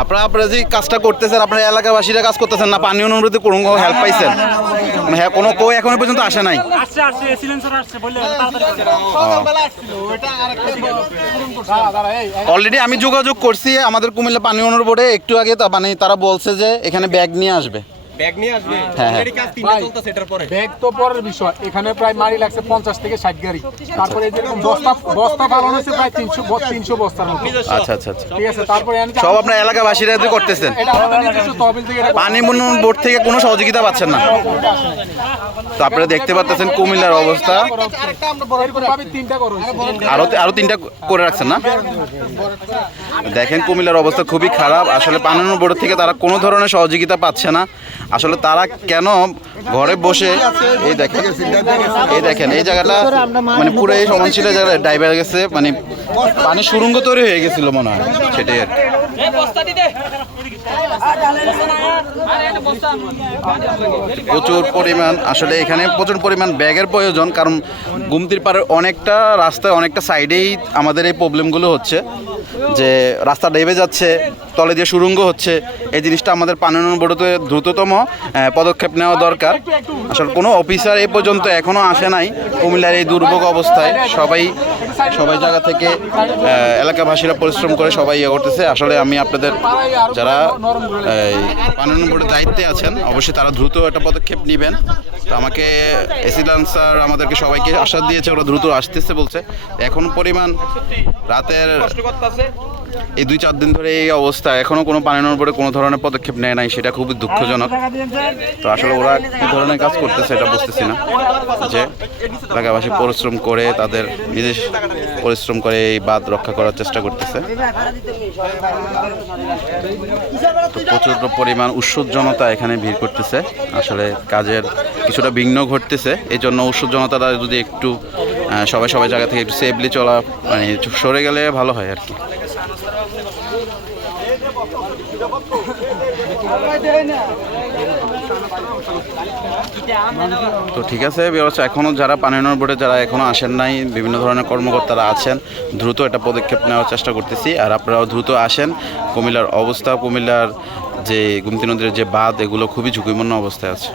আপনারা আপনারা যে কাজটা করতেছেন আপনারা এলাকাবাসীরা কাজ করতেছেন না পানি অনুরোধে কোনো হেল্প পাইছেন? মানে হ্যাঁ কোনো কই এখনও পর্যন্ত আসে নাই? আসছে আসছে সিলেন্সার আসছে বললে তাড়াতাড়ি করো। অলরেডি আমি যোগাযোগ করছি আমাদের কুমিল্লা পানি অনুর বোর্ডে একটু আগে মানে তারা বলছে যে এখানে ব্যাগ নিয়ে আসবে। ব্যাগ নিয়ে আসবে? হ্যাঁ, হ্যাঁ। অলরেডি কাজ তিনটা চলতেছে এটার পরে? ব্যাগ তো পরের বিষয়। এখানে প্রায় মারি লাগছে পঞ্চাশ থেকে ষাট গাড়ি। তারপরে এই যেরকম বস্তা বস্তা পালন হয়েছে প্রায় তিনশো তিনশো বস্তার মতো। আচ্ছা আচ্ছা আচ্ছা। ঠিক আছে তারপরে সব আপনার এলাকাবাসীরা করতেছেন। এটা আমাদের নিজস্ব তহবিল থেকে এটা পানি উন্নয়ন বোর্ড থেকে কোনো সহযোগিতা পাচ্ছেন না। তো আপনারা দেখতে পাচ্ছেন কুমিল্লার অবস্থা। এরকম তিনটা আরও আরও তিনটা করে রাখছেন না? দেখেন কুমিল্লার অবস্থা খুবই খারাপ। আসলে পানি উন্নয়ন বোর্ড থেকে তারা কোনো ধরনের সহযোগিতা পাচ্ছে না। আসলে তারা কেন ঘরে বসে এই দেখেন এই দেখেন, এই জায়গাটা মানে পুরো এই সমানশীল জায়গাটা ডাইভার গেছে মানে পানি সুরঙ্গ তৈরি হয়ে গেছিল মনে হয়, সেটাই আর প্রচুর পরিমাণ, আসলে এখানে প্রচুর পরিমাণ ব্যাগের প্রয়োজন, কারণ গুমতির পাড়ের অনেকটা রাস্তায়, অনেকটা সাইডেই আমাদের এই প্রবলেমগুলো হচ্ছে। যে রাস্তা ডেবে যাচ্ছে, তলে দিয়ে সুরঙ্গ হচ্ছে, এই জিনিসটা আমাদের পানি বোর্ডে দ্রুততম পদক্ষেপ নেওয়া দরকার। আসলে কোনো অফিসার এই পর্যন্ত এখনও আসে নাই। কুমিল্লার এই দুর্ভোগ অবস্থায় সবাই সবাই জায়গা থেকে এলাকাবাসীরা পরিশ্রম করে সবাই ইয়ে করতেছে আসলে আমি আপনাদের যারা পানি বোর্ডের দায়িত্বে আছেন, অবশ্যই তারা দ্রুত একটা পদক্ষেপ নেবেন। তো আমাকে এসিলান স্যার আমাদেরকে সবাইকে আশ্বাস দিয়েছে, ওরা দ্রুত আসতেছে বলছে। এখন পরিমাণ রাতের এই দুই চার দিন ধরে এই অবস্থা। এখনও কোনো উন্নয়ন বোর্ডে কোনো ধরনের পদক্ষেপ নেয় নাই, সেটা খুবই দুঃখজনক। তো আসলে ওরা কী ধরনের কাজ করতেছে এটা বুঝতেছি না। যে এলাকাবাসী পরিশ্রম করে, তাদের নিজের পরিশ্রম করে এই বাঁধ রক্ষা করার চেষ্টা করতেছে। প্রচুর পরিমাণ উৎসুক জনতা এখানে ভিড় করতেছে। আসলে কাজের কিছুটা বিঘ্ন ঘটতেছে এই জন্য উৎসুক জনতারা যদি একটু সবাই সবাই জায়গা থেকে একটু সেফলি চলা মানে সরে গেলে ভালো হয় আর কি। তো ঠিক আছে ব্যবস্থা এখনও যারা পানি উন্নয়ন বোর্ডে যারা এখনও আসেন নাই, বিভিন্ন ধরনের কর্মকর্তারা আছেন, দ্রুত এটা পদক্ষেপ নেওয়ার চেষ্টা করতেছি। আর আপনারাও দ্রুত আসেন। কুমিল্লার অবস্থা, কুমিল্লার যে গুমতি নদীর যে বাঁধ, এগুলো খুবই ঝুঁকিপূর্ণ অবস্থায় আছে।